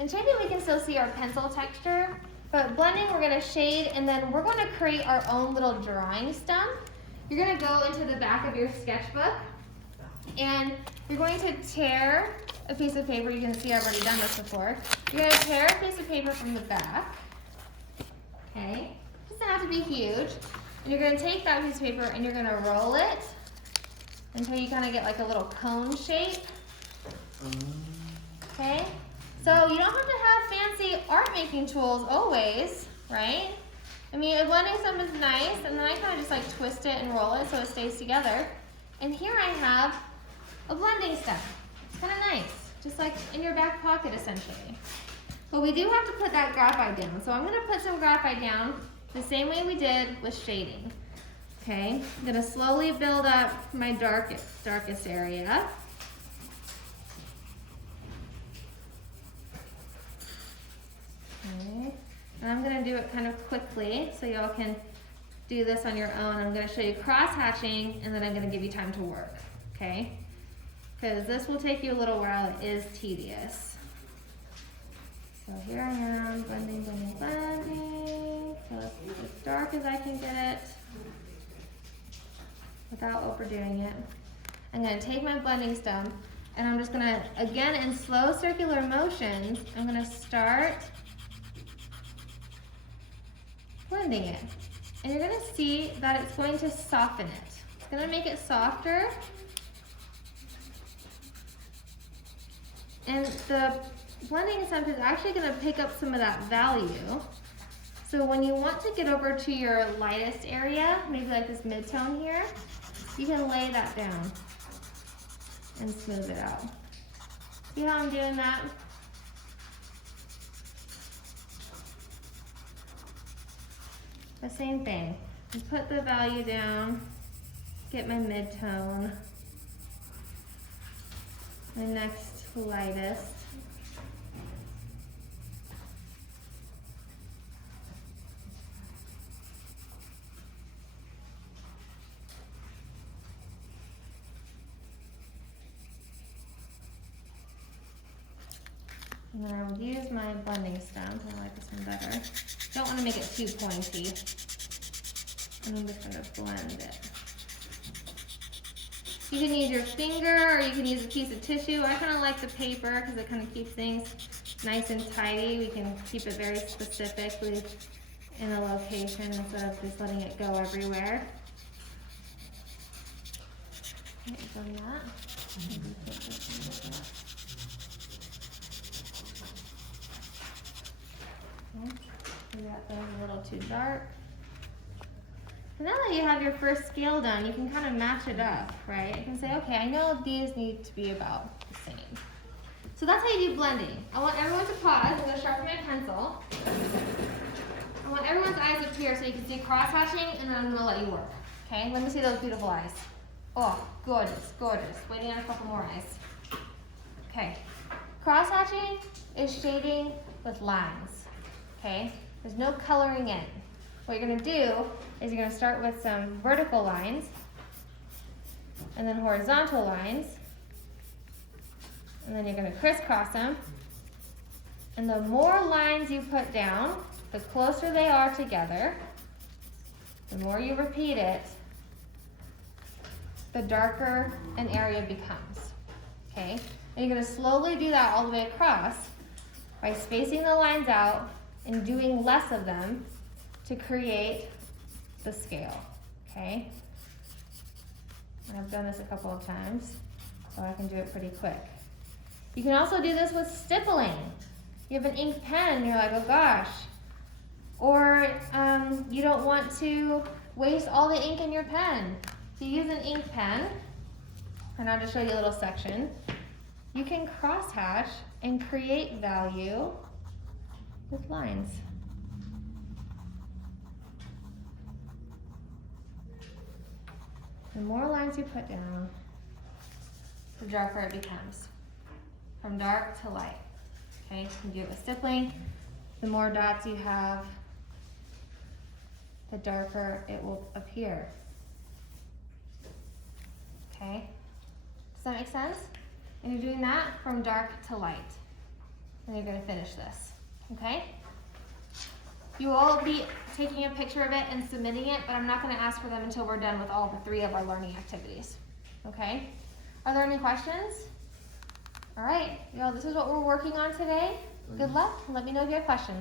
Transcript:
In shading, we can still see our pencil texture, but blending, we're gonna shade, and then we're gonna create our own little drawing stump. You're gonna go into the back of your sketchbook, and you're going to tear a piece of paper. You can see I've already done this before. You're gonna tear a piece of paper from the back, okay? It doesn't have to be huge. And you're gonna take that piece of paper and you're gonna roll it until you kind of get like a little cone shape, okay? So you don't have to have fancy art making tools always, right? I mean, a blending stump is nice, and then I kind of just like twist it and roll it so it stays together. And here I have a blending stump. It's kind of nice, just like in your back pocket essentially. But we do have to put that graphite down. So I'm gonna put some graphite down the same way we did with shading. Okay, I'm gonna slowly build up my darkest area. Okay, and I'm gonna do it kind of quickly so y'all can do this on your own. I'm gonna show you cross hatching, and then I'm gonna give you time to work, okay? Because this will take you a little while, it is tedious. So here I am, blending, blending, blending. So it's as dark as I can get it without overdoing it. I'm gonna take my blending stump, and I'm just gonna, again, in slow circular motions, I'm gonna start blending it. And you're gonna see that it's going to soften it. It's gonna make it softer. And the blending stump is actually gonna pick up some of that value. So when you want to get over to your lightest area, maybe like this mid-tone here, you can lay that down and smooth it out. See how I'm doing that? The same thing. Just put the value down, get my mid-tone, my next lightest. And then I will use my blending stump. I like this one better. Don't want to make it too pointy. And I'm just going to blend it. You can use your finger or you can use a piece of tissue. I kind of like the paper because it kind of keeps things nice and tidy. We can keep it very specifically in a location instead of just letting it go everywhere. I've done that. That was a little too dark. So now that you have your first scale done, you can kind of match it up, right? You can say, okay, I know these need to be about the same. So that's how you do blending. I want everyone to pause. I'm going to sharpen my pencil. I want everyone's eyes up here so you can see cross-hatching, and then I'm going to let you work. Okay, let me see those beautiful eyes. Oh, gorgeous, gorgeous. Waiting on a couple more eyes. Okay, cross-hatching is shading with lines, okay? There's no coloring in. What you're gonna do is you're gonna start with some vertical lines and then horizontal lines, and then you're gonna crisscross them. And the more lines you put down, the closer they are together, the more you repeat it, the darker an area becomes, okay? And you're gonna slowly do that all the way across by spacing the lines out and doing less of them to create the scale, okay? And I've done this a couple of times, so I can do it pretty quick. You can also do this with stippling. You have an ink pen and you're like, oh gosh. Or you don't want to waste all the ink in your pen. So you use an ink pen, and I'll just show you a little section. You can cross-hatch and create value with lines. The more lines you put down, the darker it becomes. From dark to light. Okay, you can do it with stippling. The more dots you have, the darker it will appear. Okay, does that make sense? And you're doing that from dark to light. and you're gonna finish this, okay? You will be taking a picture of it and submitting it, but I'm not gonna ask for them until we're done with all 3 of our learning activities, okay? Are there any questions? All right, y'all, this is what we're working on today. Good luck. Let me know if you have questions.